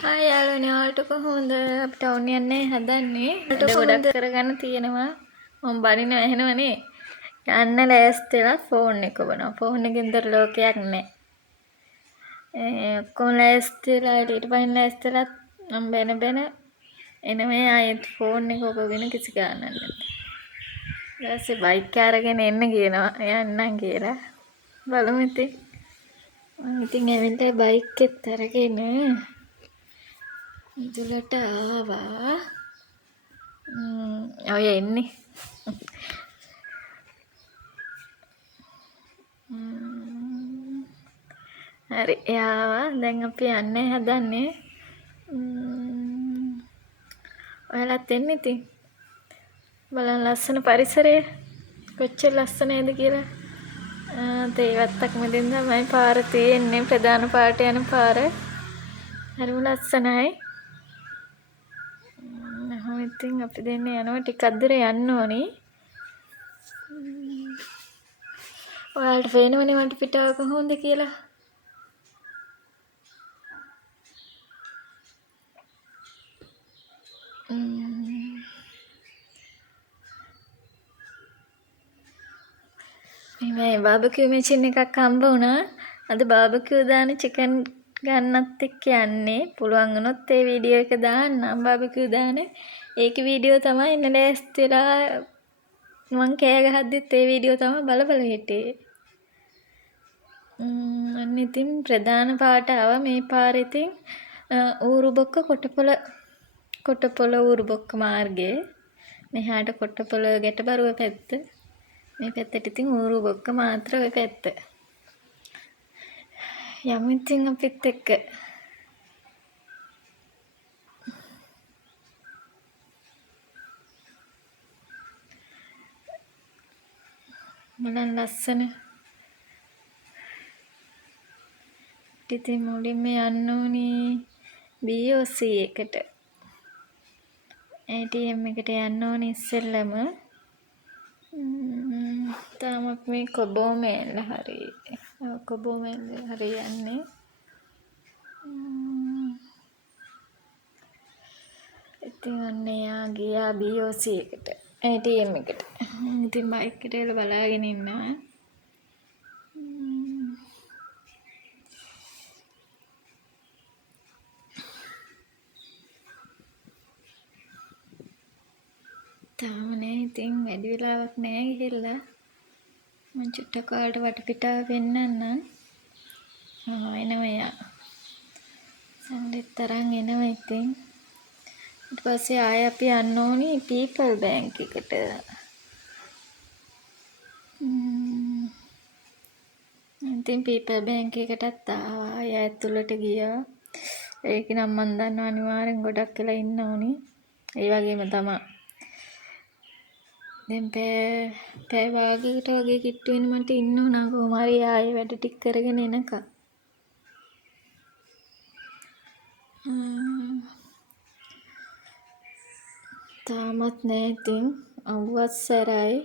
ආ යාළුවනේ ඔයාලට කොහොමද අපිට ඕන යන්නේ හදන්නේ ඔයාලට ගොඩක් කරගන්න තියෙනවා මම බනින ඇහෙනවනේ යන්න ලෑස්තිලා ෆෝන් එක බලනවා ෆෝන් එකෙන් තර ලෝකයක් නැහැ ඔක්කොම ලෑස්තිලා ඊට පයින් ලෑස්තිලා මම බැන එනమే ආයෙත් ෆෝන් එක ඔබගෙන කිසි ගානක් නැහැ ඊට පස්සේ බයික් අරගෙන එන්න කියනවා යන්නම් කියලා බලමු ඉතින් මම ඉතින් ඇවිල්ලා බයික් එකත් අරගෙන ඉදුලට ආවා ඔය එන්නේ හරි යාවා දැන් අපි යන්නේ හදන්නේ ඔයාලත් එන්න ඉතින් බලන්න ලස්සන පරිසරය කොච්චර ලස්සනයිද කියලා තේවත්තක් මැදින් තමයි පාර තියෙන්නේ ප්‍රධාන පාරට යන පාර හරිම ලස්සනයි ඉතින් අපි දෙන්නේ යනවා ටිකක් දුර යන්න ඕනි ඔයාලට පේනවනේ මට පිටාව කොහොමද කියලා මේ බාබකියු මැෂින් එකක් හම්බ වුණා අද බාබකියු දාන චිකන් ගන්නත් එක්ක යන්නේ පුළුවන් වුණොත් ඒ වීඩියෝ එක දාන්නම් බාබකියු දාන ඒකේ වීඩියෝ තමයි ඉන්න ලෑස්තිලා මං කෑ ගහද්දිත් ඒ වීඩියෝ තමයි බල හිටියේ අන්න ඉතින් ප්‍රධාන පාට ආවා මේ පාරේ ඉතින් ඌරුබොක්ක කොටපොළ ඌරුබොක්ක මාර්ගයේ මෙහාට කොටපොළ ගැටබරුව පැත්ත මේ පැත්තට ඉතින් ඌරුබොක්ක මාත්‍ර ඔය පැත්ත යමු ඉතින් අපිත් එක්ක බලන්න ලස්සන ඉතින් මුලින්ම යන්න ඕනි BOC එකට ATM එකට යන්න ඕනි ඉස්සෙල්ලම තාමත් මේ කොබෝමෑල්ල හරි යන්නේ ඉතින් ඔන්න එයා ගියා BOC එකට ATM එකට ඉතින් බයික් එකට එලා බලාගෙන ඉන්නවා තාම නෑ ඉතින් වැඩි වෙලාවක් නෑ ගිහිල්ලා මං චුට්ටක් ඔයාලට වටපිටාව පෙන්නන්නම් එනවා එයා සම්ඩෙත් තරන් එනවා ඉතින් ඊට පස්සේ ආයෙ අපි යන්න ඕනි පීපල් බැංක් එකට ඉතින් පීපල් බැංක් එකටත් ආවා ආයෙ ඇතුළට ගියා ඒක නම් මන් දන්නවා අනිවාර්යෙන් ගොඩක් වෙලා ඉන්න ඕනි ඒ වගේම තමයි දැන් පැය භාගයකට වගේ කිට්ටු වෙන මට ඉන්න උනා කොහොම හරි ආයෙ වැඩ ටික කරගෙන එනකම් තාමත් නෑ ඉතින් අවුවත් සැරයි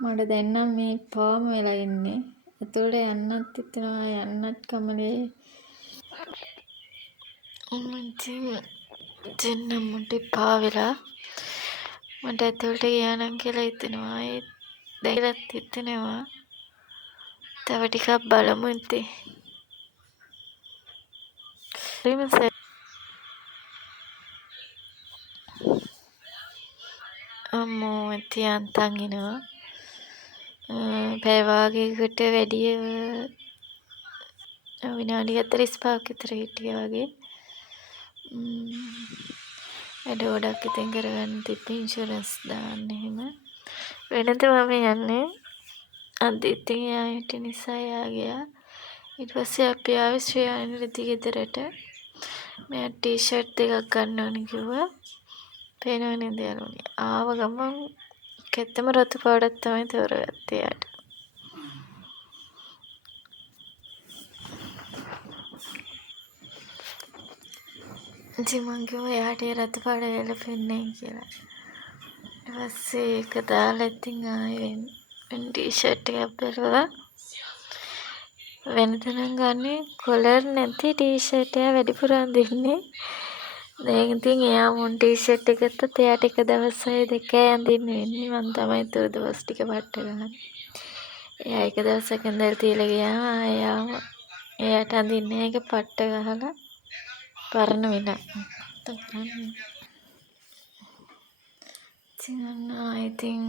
මට දැන් නම් මේ පාම වෙලා ඉන්නේ ඇතුළට යන්නත් හිතෙනවා යන්නත් කමලේ ඉතින් නම් මට පා වෙලා මට ඇතුළට ගියා නම් කියලා හිතෙනවා ඒත් දැකලත් හිතෙනවා තව ටිකක් බලමු ඉතින් අම්මෝ ඉතින් යන්තම් එනවා පැය වාගේකට වැඩිය විනාඩි 45ක් විතර හිටියා වගේ වැඩ ගොඩක් ඉතින් කරගන්න තිබ්බ ඉන්ෂුරන්ස් දාන්න එහෙම වෙනද මම යන්නේ අද ඉතින් එයා හිටිය නිසා එයා ගියා ඊට පස්සේ අපි ආවේ ශ්‍රේයානි රති ගෙදරට මෙයා ටී-ෂර්ට් දෙකක් ගන්න ඕනේ කිව්වා පේනව නේද යාළුවනේ ආව ගමන් කැත්තම රතු පාටක් තමයි තෝරගත්තේ යාට ඉතින් මං කිව්වා එයාට ඒ රතු පාට ගැලපෙන්නේ කියලා ඊට පස්සේ ඒක දාලා ඉතින් ආයෙ වෙන ටී-ෂර්ට් එකක් බැලුවා වෙනත නම් ගන්නේ කොලර් නැති ටී-ෂර්ට් එක වැඩිපුර අඳින්නේ. දැන් ඉතින් එයා මුන් ටී-ෂර්ට් එක ගත්තත් එයාට එක දවසයි දෙකයි අඳින්න වෙන්නේ. මං තමයි තුරු දවස් ටික පට්ට ගහන්නේ. එයා එක දවසක් ඇඳලා තියලා ගියාම එයාට අඳින්න ඒක පට්ට ගහලා පරණ වෙලා. ඉතින්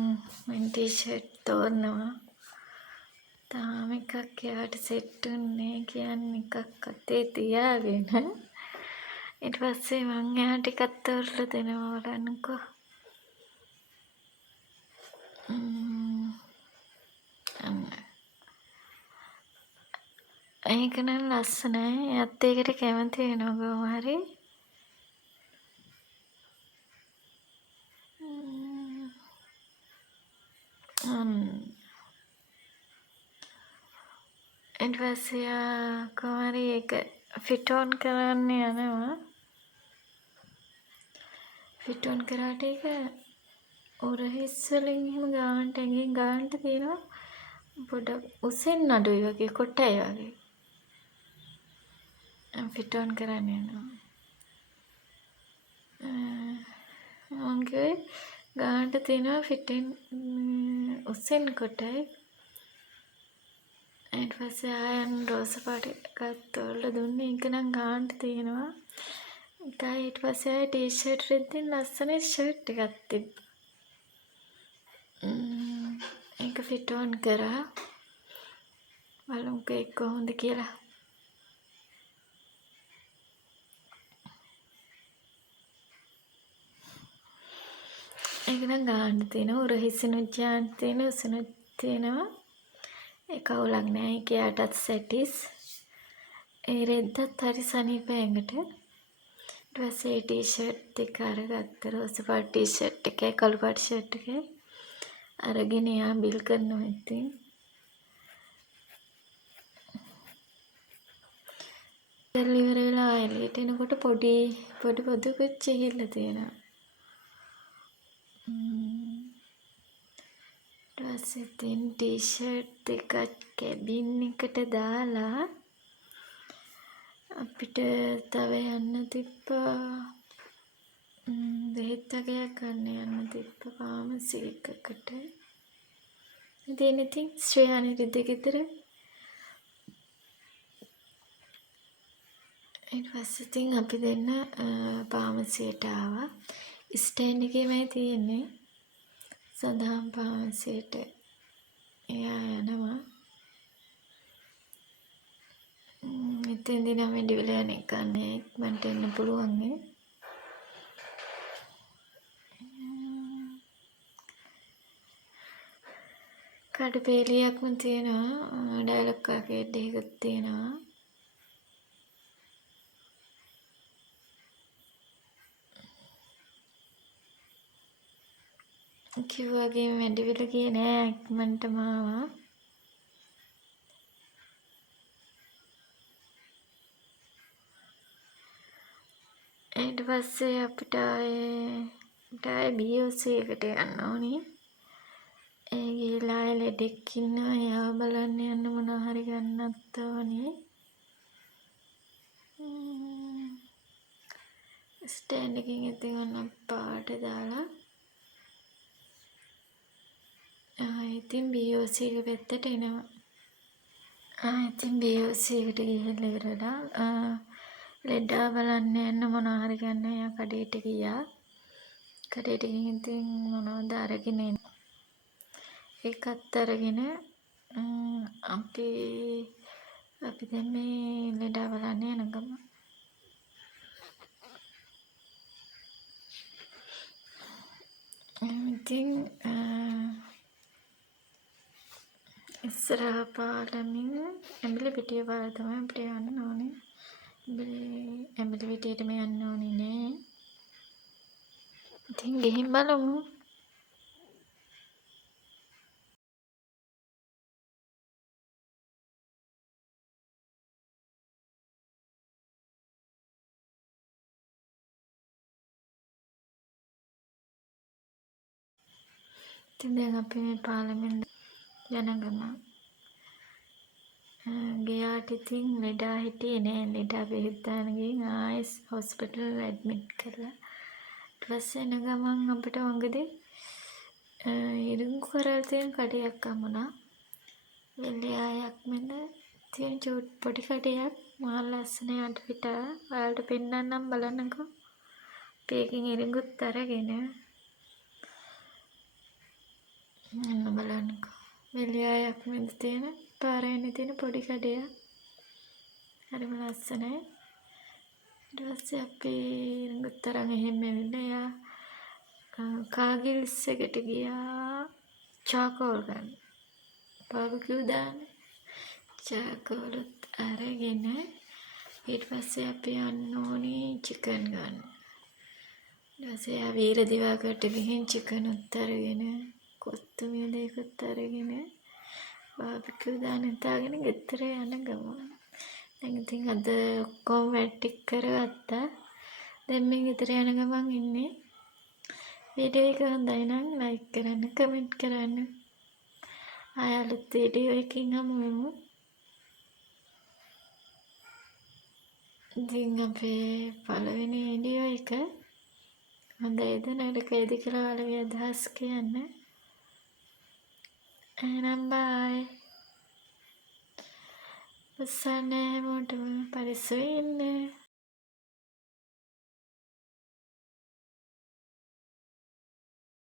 මම ටී-ෂර්ට් තෝරනවා. තාම එකක් එයාට සෙට් උන්නේ කියන්නේ එකක් අතේ තියාගෙන. ඊට පස්සේ මං එයාට ටිකක් තෝරලා දෙනවා බලන්නකෝ. අන්න. ඒක නම් ලස්සනයි. එයාත් ඒකට කැමති වෙනවා කොහොම හරි. ඊට පස්සේ කොහොම හරි ඒක ෆිට ඔන් කරන්න යනවා. ෆිට ඔන් කරාට ඒක උරහිස් වලින් එහෙම ගානට ඇඟෙන් ගානට තියෙනවා. පොඩක් උසෙන් අඩුයි වගේ කොටයි වගේ. ෆිට ඔන් කරන්න යනවා. මගේ ගානට තියෙනවා ෆිටෙන් උසෙන් කොටයි. ඊට පස්සේ ආයන් රෝස පාට එකක් තෝරලා දුන්නේ. ඒක නම් ගානට තියෙනවා. ඊට පස්සේ ආයේ ටී-ෂර්ට් රෙද්දෙන් ලස්සන ෂර්ට් එකක් තිබ්බා. ඒක ෆිට ඔන් කරා. බලමුකෝ ඒක කොහොමද කියලා. ඒක නම් ගානට තියෙනවා. උරහිසිනුත් යාන්ට තියෙනවා. උසනුත් තියෙනවා. ඒ කවුලක් නැහැ. ඒක යටත් සැටිස්. ඒ රෙද්දත් හරි සනීප ඇඟට. ඊට පස්සේ ටී-ෂර්ට් දෙක අරගත්ත. රෝස පාට ටී-ෂර්ට් එකයි කළු පාට ෂර්ට් එකයි අරගෙන එයා බිල් කරනවා ඉතින්. ඉවර වෙලා එළියට එනකොට පොඩි පොදුකුත් ගිහිල්ලා තියෙනවා. ඊට පස්සේ ඉතින් ටී-ෂර්ට් දෙකක් කැබින් එකට දාලා අපිට තව යන්න තිබ්බා. බෙහෙත් වගේක් ගන්න යන්න තිබ්බා ෆාමසි එකකට. ඉතින් ශ්‍රේයා නිරුද්ධ ගෙදර. ඊට පස්සේ ඉතින් අපි දෙන්න ෆාමසියට ආවා. ස්ටෑන්ඩ් එකේමයි තියෙන්නේ. සඳහන් ෆාමසියට එයා යනවා. එතෙන්දී නම් වැඩි වෙලා යන එක නෑ. මන්ට එන්න පුළුවන් නේ. කඩපේලියක්ම තියෙනවා. ඩයලොග් ආකේඩ් එකක් තියෙනවා. කිව්වාගේ වැඩි වෙලා ගියේ නෑ. ඉක්මනටම ආවා. ඊට පස්සේ අපිට ආයේ BOC එකට යන්න ඕනේ. ඒ ගිහලා ලෙඩෙක් ඉන්නවා. එයාව බලන්න යන්න මොනවා හරි ගන්නත් ඕනේ. ස්ටෑන්ඩ් එකකින් ඉතින් ඔන්න පාට දාලා ඉතින් BOC එක පැත්තට එනවා. ඉතින් BOC එකට ගිහිල්ලා ඉවරලා ලෙඩා බලන්න යන්න මොනවා හරි ගන්න එයා කඩේට ගියා. කඩේට ගිහින් ඉතින් මොනවද අරගෙන එනවා. ඒකත් අරගෙන අපි දැන් මේ ලෙඩා බලන්න යන ගම. ඉතින් ඉස්සරහ පාලමින් ඇඹිලි පිටිය පාර තමයි අපිට යන්න ඕනේ. ඇඹිලි පිටියටම යන්න ඕනේ නෑ. ඉතින් ගිහින් බලමු. ඉතින් දැන් අපි මේ පාලමෙන් යන ගම ගියාට ඉතින් ලෙඩා හිටියේ නෑ. ලෙඩා බෙහෙත් දාන්න ගිහින් ආයෙත් හොස්පිටල් ඇඩ්මිට් කරලා. ඊට පස්සේ එන ගමන් අපිට වඟදී ඉරිඟු කරල් තියෙන කඩයක් හම්බුණා. වෙල්යායක් මෙන්න තියෙන පොඩි කඩයක් මහා ලස්සන යට පිට. ඔයාලට පෙන්නන්නම් බලන්නකෝ. ඒකෙන් ඉරිඟුත් අරගෙන මෙන්න බලන්නකෝ. වෙල්යායක් මෙන්න තියෙන පාරේ තියෙන පොඩි කඩයක්. හරිම ලස්සනයි. ඊට පස්සේ අපි ඉරිඟුත් අරන් එහෙම ඇවිල්ලා කාගිල්ස් එකට ගියා චාකෝල් ගන්න. බාබකියු දාන්න. චාකෝලුත් අරගෙන ඊට පස්සේ අපි යන්න ඕනේ චිකන් ගන්න. ඊට පස්සේ ආ වීර දිවාකට ගිහින් චිකන් උත් අරගෙන කොත්තුමිය දෙකත් අරගෙන බාබකියු දාන්න හිතාගෙන ගෙදර යන ගමන. දැන් ඉතින් අද ඔක්කොම වැඩ ටික කරගත්තා. දැන් මේ ගෙදර යන ගමන් ඉන්නේ. වීඩියෝ එක හොඳයි නම් ලයික් කරන්න, කමෙන්ට් කරන්න. ආයෙ අලුත් වීඩියෝ එකකින් හමු වෙමු. ඉතින් අපේ පළවෙනි වීඩියෝ එක හොඳයිද නරකයිද කියලා ඔයාලගේ අදහස් කියන්න. එහෙනම් බයි. උස්සන්නේ හැමෝටම පරිස්සමෙන් ඉන්න.